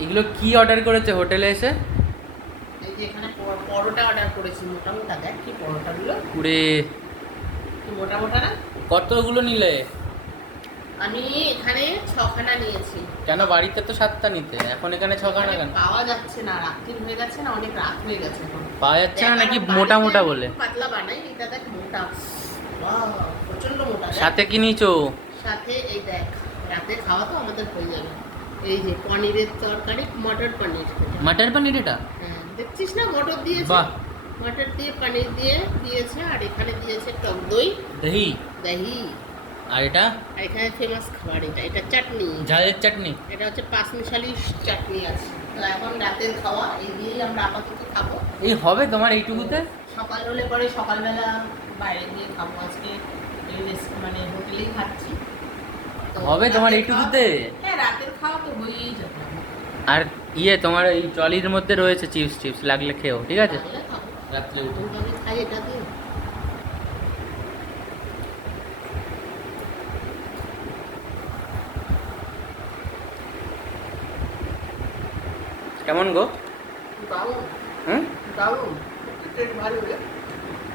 এগুলো কি অর্ডার করেছে হোটেলে এসে? এই যে এখানে পরোটা অর্ডার করেছি, মোটা মোটা দেখ কি পরোটাগুলো, পুরে কি মোটা মোটা না। কতগুলো নিলে? আমি এখানে 6খানা নিয়েছি। কেন বাড়িতে তো 7টা নিতে, এখন এখানে 6খানা এখানে কেন? পাওয়া যাচ্ছে না, রাত্রি হয়ে গেছে না, অনেক রাত হয়ে গেছে এখন। পাওয়া যাচ্ছে না দেখ, নাকি আমার মোটা বাড়িতে মোটা আমি বলে? একটু পাতলা বানাই, এটা দেখ মোটা, বাহ, প্রচন্ড মোটা দেখ। সাথে কি নিয়েছো? সাথে এই দেখ, রাতে খাওয়া তো আমাদের হয়ে যাবে। এই যে পনিরের তরকারি, মটর পনির। মাটার পানির এটা? হ্যাঁ, দেখছিস না মটর দিয়েছে। বাহ। মটর দিয়ে পনির দিয়ে দিয়েছে, আর এখানে দিয়েছে টক দই, দহি। দহি। আর এটা আর এখানে ফেমাস খাবার, এটা এটা চাটনি। ঝালের চাটনি। এটা হচ্ছে পাঁচমিশালি চাটনি আছে। তো এখন রাতের খাওয়া এই দিয়েই আমরা আপাতত খাবো। এই হবে তোমার এইটুকুতে? সকাল হলে পরে সকালবেলা বাইরে গিয়ে খাবো, আজকে এই মানে হোটেলেই খাচ্ছি। তো হবে তোমার রাতের এইটুকুতে? খাওয়া- হ্যাঁ, রাতের খাওয়া তো হয়েই যাবে। আর তোমার এই ট্রলির মধ্যে রয়েছে চিপস টিপস, লাগলে খেও, ঠিক আছে? তাহলে খাবো। রাত্রে উঠে। আমি খাই এটা দিয়ে। কেমন গো? দারুণ, হুম? দারুণ, টেস্ট ভালো রে।